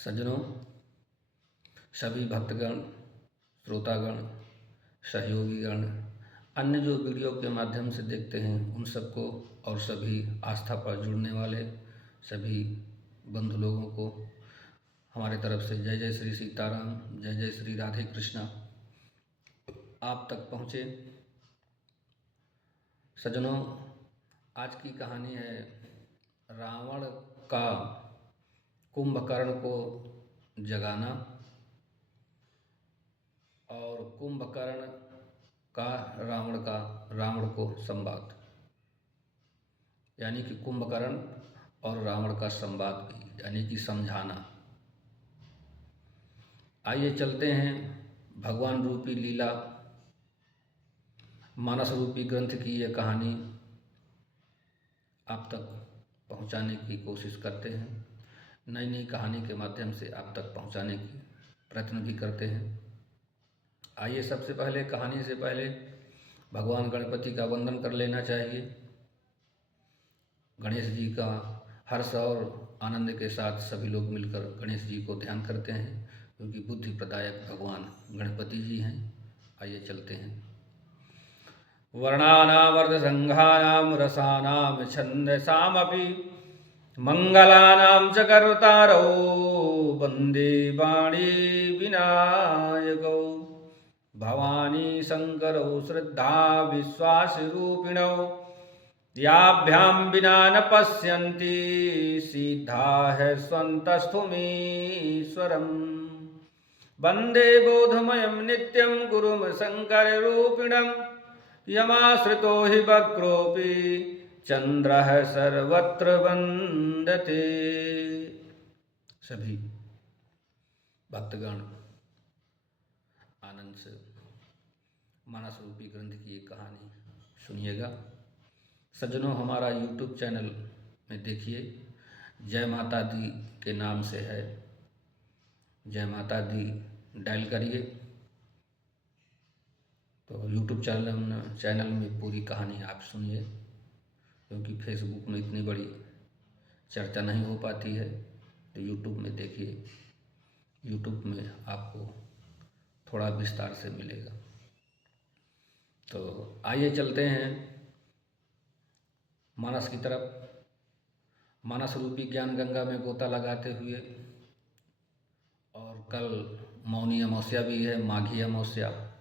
सज्जनों, सभी भक्तगण, श्रोतागण, सहयोगीगण, अन्य जो वीडियो के माध्यम से देखते हैं उन सबको और सभी आस्था पर जुड़ने वाले सभी बंधु लोगों को हमारे तरफ से जय जय श्री सीताराम, जय जय श्री राधे कृष्णा आप तक पहुँचे। सज्जनों, आज की कहानी है रावण का कुंभकर्ण को जगाना और कुंभकर्ण का रावण को संवाद, यानी कि कुंभकर्ण और रावण का संवाद यानी कि समझाना। आइए चलते हैं भगवान रूपी लीला, मानस रूपी ग्रंथ की यह कहानी आप तक पहुंचाने की कोशिश करते हैं। नई नई कहानी के माध्यम से आप तक पहुंचाने की प्रयत्न भी करते हैं। आइए सबसे पहले कहानी से पहले भगवान गणपति का वंदन कर लेना चाहिए। गणेश जी का हर्ष और आनंद के साथ सभी लोग मिलकर गणेश जी को ध्यान करते हैं, क्योंकि बुद्धि प्रदायक भगवान गणपति जी हैं। आइए चलते हैं। वर्णानामर्धसंघानां रसानां छन्दसामपि मंगलानां च कर्तारौ वन्दे वाणी विनायकौ भवानी शंकरौ श्रद्धा विश्वासरूपिणौ याभ्यां विना न पश्यन्ति सिद्धाः स्वन्तस्थुमीश्वरम् वन्दे बोधमयं नित्यं गुरुं शङ्कररूपिणं यमाश्रितो हि वक्रोऽपि चन्द्रः सर्वत्र वन्दते। सभी भक्तगण आनंद से मानस रूपी ग्रंथ की एक कहानी सुनिएगा। सज्जनों, हमारा YouTube चैनल में देखिए, जय माता दी के नाम से है, जय माता दी डायल करिए तो YouTube चैनल में पूरी कहानी आप सुनिए, क्योंकि फेसबुक में इतनी बड़ी चर्चा नहीं हो पाती है। तो YouTube में देखिए, YouTube में आपको थोड़ा विस्तार से मिलेगा। तो आइए चलते हैं मानस की तरफ। मानस रूपी ज्ञान गंगा में गोता लगाते हुए, और कल मौनी अमावस्या भी है, माघी अमावस्या,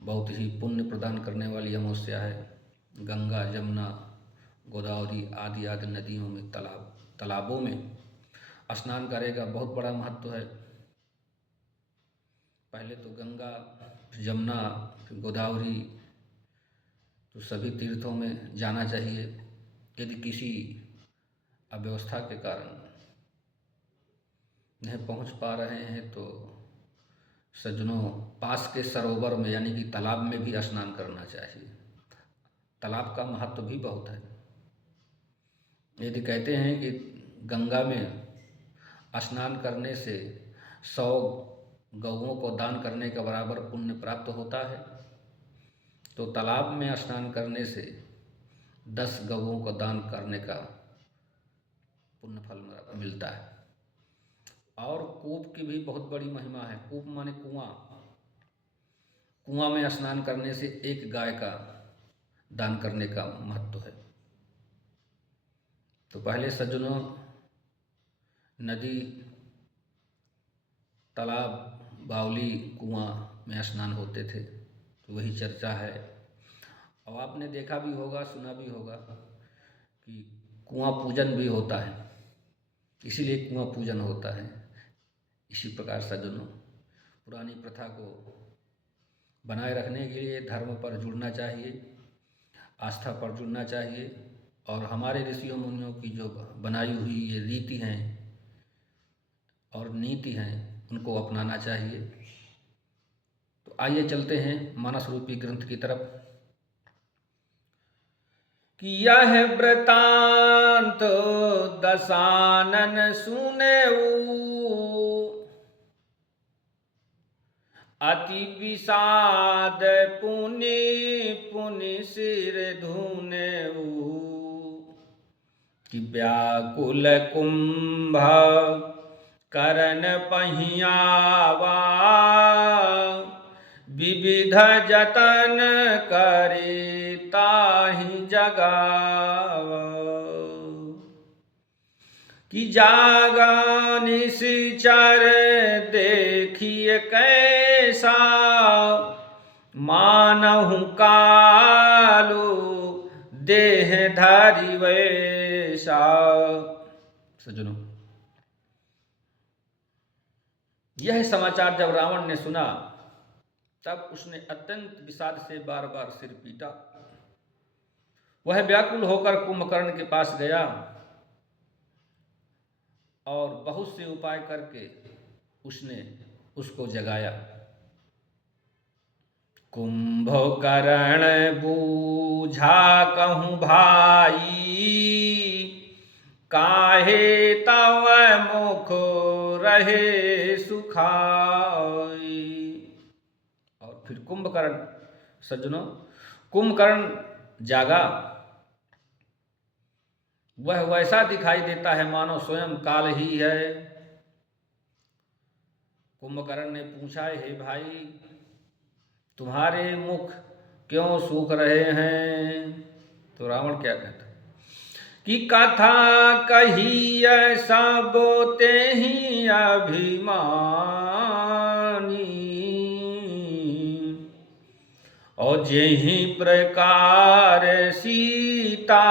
बहुत ही पुण्य प्रदान करने वाली अमावस्या है। गंगा, जमुना, गोदावरी आदि आदि नदियों में, तालाबों में स्नान करेगा बहुत बड़ा महत्व है। पहले तो गंगा, फिर जमुना, फिर गोदावरी, तो सभी तीर्थों में जाना चाहिए। यदि किसी अव्यवस्था के कारण नहीं पहुंच पा रहे हैं तो सज्जनों, पास के सरोवर में यानी कि तालाब में भी स्नान करना चाहिए। तालाब का महत्व भी बहुत है। यदि कहते हैं कि गंगा में स्नान करने से 100 गौओं को दान करने के बराबर पुण्य प्राप्त होता है, तो तालाब में स्नान करने से 10 गौओं को दान करने का पुण्य फल मिलता है। और कूप की भी बहुत बड़ी महिमा है। कूप माने कुआं। कुआं में स्नान करने से एक गाय का दान करने का महत्व है। तो पहले सज्जनों, नदी, तालाब, बावली, कुआं में स्नान होते थे, तो वही चर्चा है। और आपने देखा भी होगा, सुना भी होगा कि कुआं पूजन भी होता है, इसीलिए कुआं पूजन होता है। इसी प्रकार सज्जनों, पुरानी प्रथा को बनाए रखने के लिए धर्म पर जुड़ना चाहिए, आस्था पर जुड़ना चाहिए, और हमारे ऋषियों मुनियों की जो बनाई हुई ये रीति हैं और नीति हैं, उनको अपनाना चाहिए। तो आइए चलते हैं मानस रूपी ग्रंथ की तरफ। कि यह वृतांत दशानन सुनेऊ, अति विषाद पुनि पुनि सिर धुनेऊ। कि व्याकुल कुंभ करन पहियावा, विविध जतन करे ताहि जगावा। कि जागा निशिचर देखिए कैसा, मानहु कालो देह धारी वैसा। सज्जनों, यह समाचार जब रावण ने सुना तब उसने अत्यंत विषाद से बार बार सिर पीटा। वह व्याकुल होकर कुंभकर्ण के पास गया और बहुत से उपाय करके उसने उसको जगाया। कुंभकर्ण बूझा कहूँ भाई, काहे तव मुख रहे सुखाई। और फिर कुंभकर्ण, सज्जनों, कुंभकर्ण जागा। वह वैसा दिखाई देता है मानो स्वयं काल ही है। कुंभकर्ण ने पूछा, हे भाई, तुम्हारे मुख क्यों सूख रहे हैं? तो रावण क्या कहता कि कथा कही सब ते ही अभिमानी, और जेहि प्रकार सीता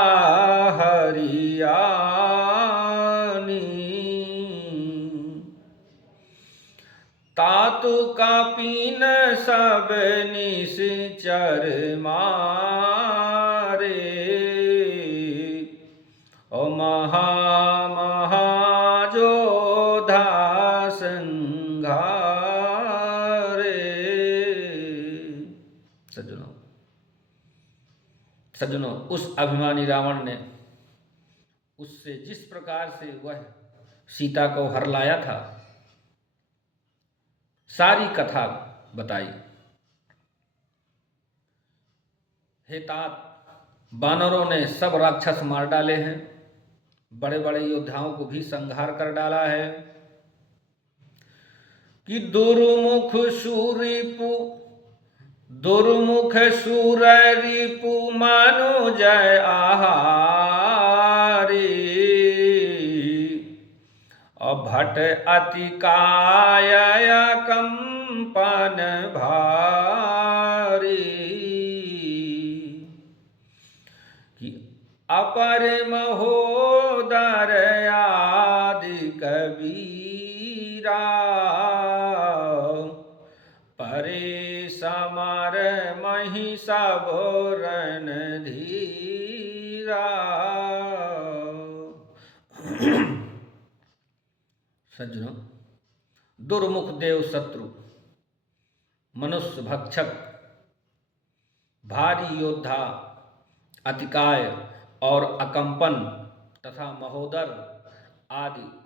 हरियानी। तातु कपिन सब निश्चर मारे, ओ महा जोधा संघारे। सज्जनों, उस अभिमानी रावण ने उससे जिस प्रकार से वह सीता को हर लाया था, सारी कथा बताई। हे तात, वानरों ने सब राक्षस मार डाले हैं, बड़े बड़े योद्धाओं को भी संहार कर डाला है। कि दुर्मुख सूर रिपु मानो जय आहारी, भट अति काय कंपन भारी। कि अपर महोदर आदि कबीरा, परे समर मही सब रणधीरा। सज्जनों, दुर्मुख देव शत्रु, मनुष्य भक्षक, भारी योद्धा, अतिकाय और अकंपन तथा महोदर आदि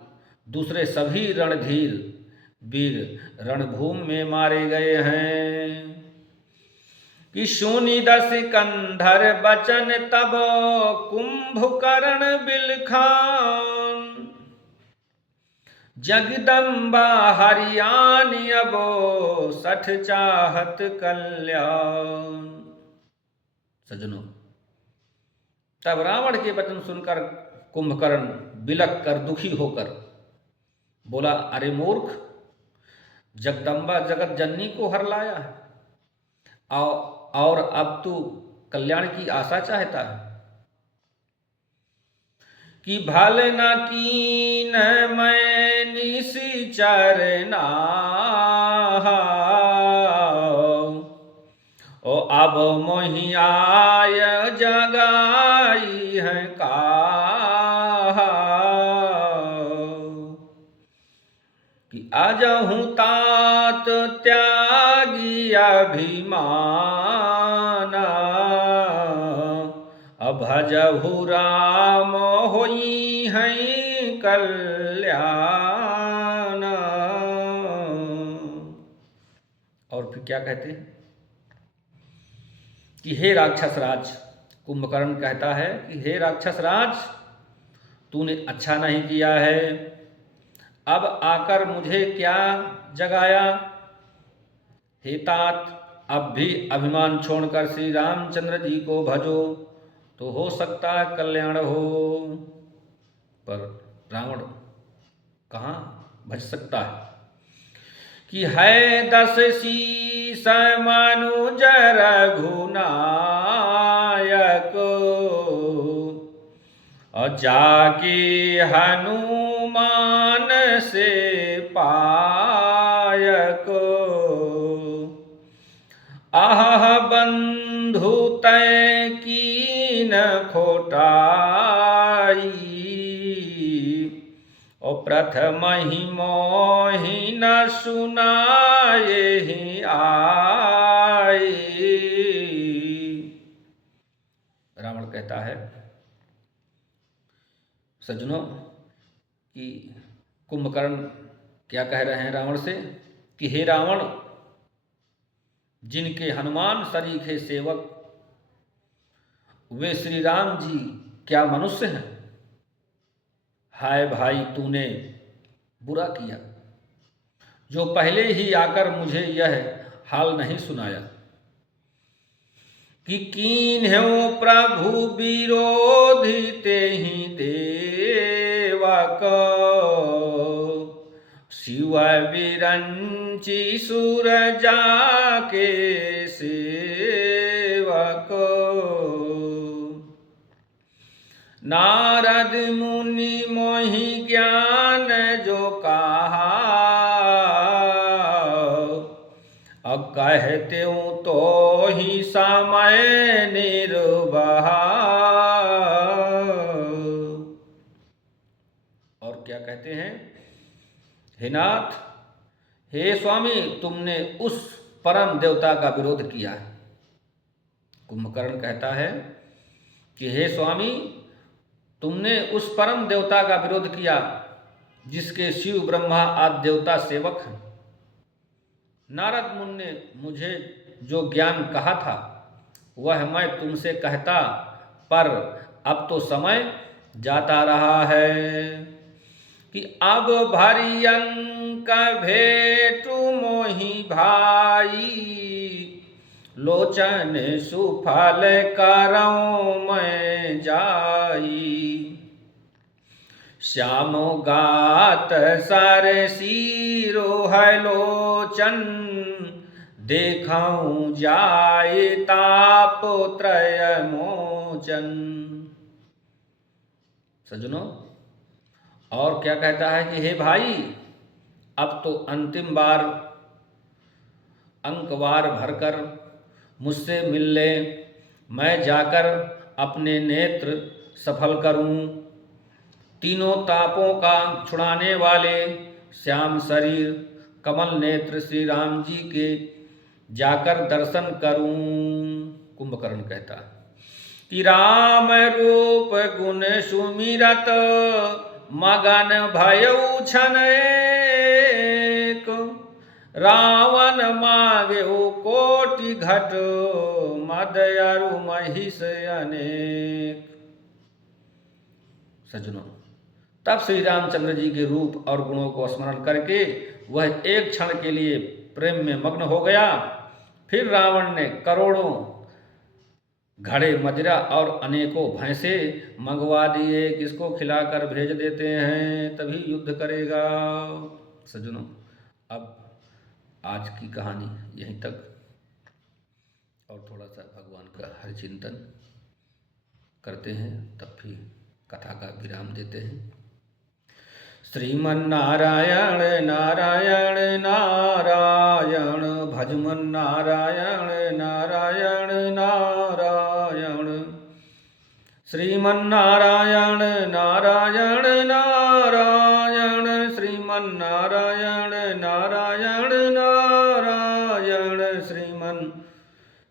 दूसरे सभी रणधीर वीर रणभूमि में मारे गए हैं। कि सुनि दस कंधर बचन तब कुंभकर्ण बिलखान, जगदम्बा हरियाणी अबो सठ चाहत कल्याण। सज्जनों, तब रावण के वचन सुनकर कुंभकर्ण बिलक कर दुखी होकर बोला, अरे मूर्ख, जगदम्बा जगत जननी को हर लाया है और अब तू कल्याण की आशा चाहता है। कि भल न कीन मैं निशिचर नाहु, ओ अब मोहि आय जगाई है काहु। कि अजहु तात त्यागी अभिमाना, भजहु राम होई है कल्याण। और फिर क्या कहते हैं कि हे राक्षस राज, कुंभकर्ण कहता है कि हे राक्षस राज, तूने अच्छा नहीं किया है। अब आकर मुझे क्या जगाया। हे तात, अब भी अभिमान छोड़कर श्री रामचंद्र जी को भजो, तो हो सकता है कल्याण हो। पर रावण कहाँ भज सकता है कि है 10 शीस मनुज रघुनायक, और जाके हनुमान से पायक। आह बंधु तय कीन खोटाई, और प्रथम ही मोहि न सुनाए ही आई। रावण कहता है सज्जनों कि कुंभकर्ण क्या कह रहे हैं रावण से कि हे रावण, जिनके हनुमान सरीखे सेवक वे श्री राम जी क्या मनुष्य हैं। हाय भाई, तूने बुरा किया जो पहले ही आकर मुझे यह हाल नहीं सुनाया कि कीन्ह्यो प्रभु विरोधी तेहि देवक, शिव विरंचि सुर जाके सेवक। नारद मुनि मोहि ज्ञान जो कहा, अब कहते हूँ तो ही समय निर्वहा। और क्या कहते हैं, हे नाथ, हे स्वामी, तुमने उस परम देवता का विरोध किया। कुंभकर्ण कहता है कि हे स्वामी, तुमने उस परम देवता का विरोध किया जिसके शिव ब्रह्मा आदि देवता सेवक हैं। नारद मुनि ने मुझे जो ज्ञान कहा था वह मैं तुमसे कहता, पर अब तो समय जाता रहा है कि अब भरियंक भेटु मोहि भाई, लोचन सुफल करऊं मैं जाई। श्याम गात सरसी रोहै लोचन, देखऊं जाए ताप त्रय मोचन। सज्जनों, और क्या कहता है कि हे भाई, अब तो अंतिम बार अंकवार भरकर मुझसे मिल ले, मैं जाकर अपने नेत्र सफल करूं। तीनों तापों का छुड़ाने वाले श्याम शरीर कमल नेत्र श्री राम जी के जाकर दर्शन करूं। कुंभकर्ण कहता कि राम रूप गुण सुमिरत, मगन भयउ छन एक, रावण मांगेउ कोटि घट, मद अरु महिष अनेक। सज्जनों, तब श्री रामचंद्र जी के रूप और गुणों को स्मरण करके वह एक क्षण के लिए प्रेम में मग्न हो गया। फिर रावण ने करोड़ों घड़े मदिरा और अनेकों भैंसे मंगवा दिए, किसको खिलाकर भेज देते हैं, तभी युद्ध करेगा। सज्जनों, अब आज की कहानी यहीं तक, और थोड़ा सा भगवान का हरि चिंतन करते हैं, तब फिर कथा का विराम देते हैं। श्रीमन्नारायण नारायण नारायण, भजमन नारायण नारायण नारायण। श्रीमन्नारायण नारायण नारायण, श्रीमन्नारायण नारायण नारायण,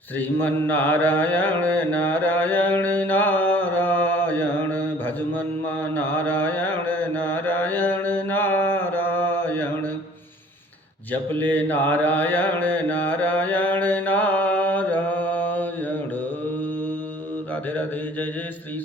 श्रीमन्नारायण नारायण नारायण, भजमन नारायण नारायण नारायण। जपले नारायण नारायण नारायण। राधे राधे, जय जय श्री।